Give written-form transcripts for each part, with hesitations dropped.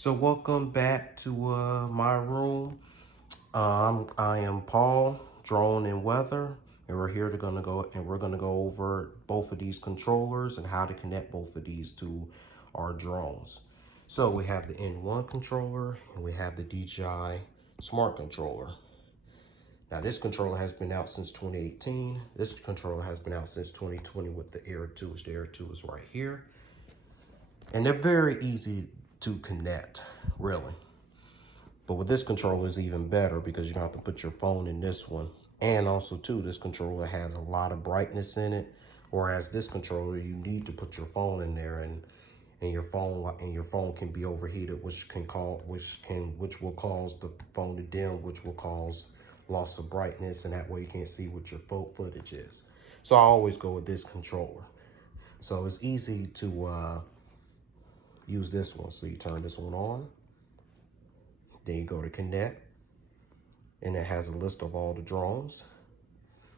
So welcome back to my room. I am Paul, Drone and Weather, and we're gonna go over both of these controllers and how to connect both of these to our drones. So we have the N1 controller and we have the DJI Smart Controller. Now this controller has been out since 2018. This controller has been out since 2020 with the Air 2, which the Air 2 is right here. And they're very easy to connect, really. But with this controller is even better because you don't have to put your phone in this one. And also too, this controller has a lot of brightness in it. Whereas this controller, you need to put your phone in there and your phone can be overheated, which will cause the phone to dim, which will cause loss of brightness, and that way you can't see what your footage is. So I always go with this controller. So it's easy to use this one. So you turn this one on, then you go to connect, and it has a list of all the drones.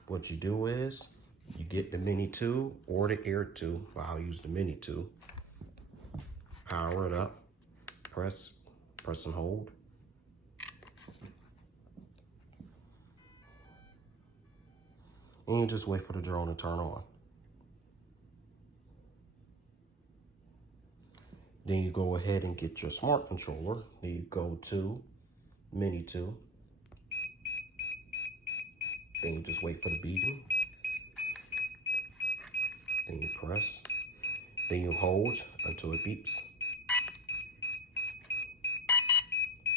What you do is you get the Mini 2 or the Air 2. I'll use the Mini 2. Power it up, press and hold. And you just wait for the drone to turn on. Then you go ahead and get your smart controller. Then you go to Mini 2. Then you just wait for the beeping. Then you press. Then you hold until it beeps.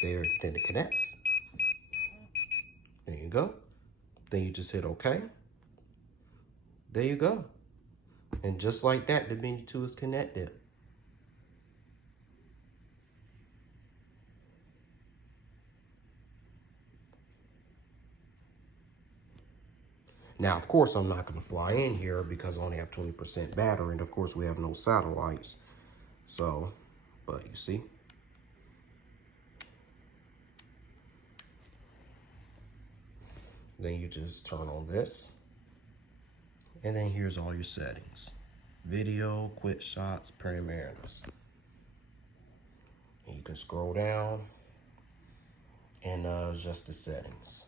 Then it connects. There you go. Then you just hit OK. There you go. And just like that, the Mini 2 is connected. Now, of course, I'm not going to fly in here because I only have 20% battery. And of course, we have no satellites. So, but you see. Then you just turn on this. And then here's all your settings. Video, quick shots, primaries. And you can scroll down and adjust the settings.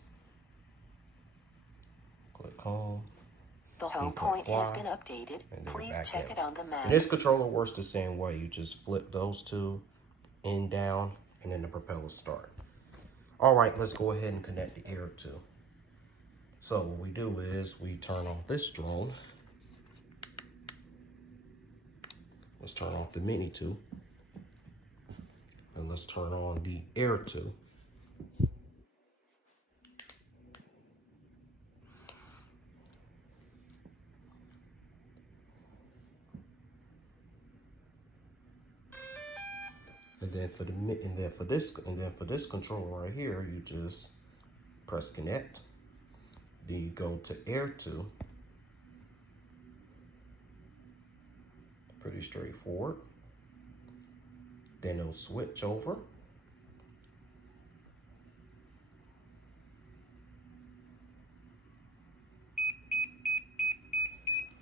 Click home. The home point has been updated. Please check it on the map. And this controller works the same way. You just flip those two in, down, and then the propellers start. All right, let's go ahead and connect the Air 2. So what we do is we turn off this drone. Let's turn off the Mini 2. And let's turn on the Air 2. And then for this controller right here, you just press connect. Then you go to Air 2. Pretty straightforward. Then it'll switch over.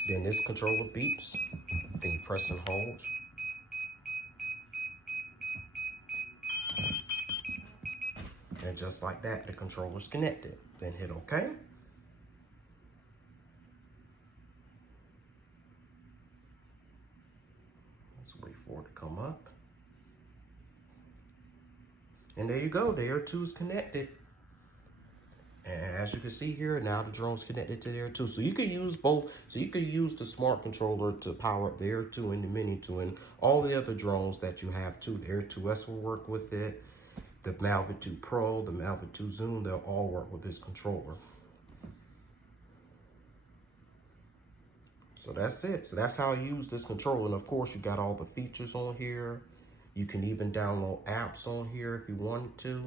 Then this controller beeps. Then you press and hold. And just like that, the controller's connected. Then hit OK. Let's wait for it to come up. And there you go, the Air 2 is connected. And as you can see here, now the drone's connected to the Air 2. So you could use both. So you could use the smart controller to power up the Air 2 and the Mini 2 and all the other drones that you have too. The Air 2S will work with it. The Mavic 2 Pro, the Mavic 2 Zoom, they'll all work with this controller. So that's it. So that's how I use this controller. And of course, you got all the features on here. You can even download apps on here if you wanted to.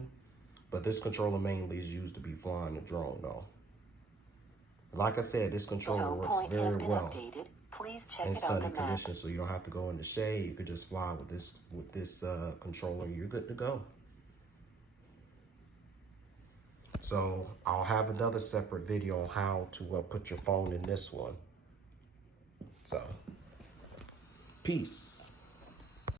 But this controller mainly is used to be flying the drone though. Like I said, this controller works very well in sunny conditions, so you don't have to go in the shade. You could just fly with this controller. You're good to go. So I'll have another separate video on how to put your phone in this one. So, peace.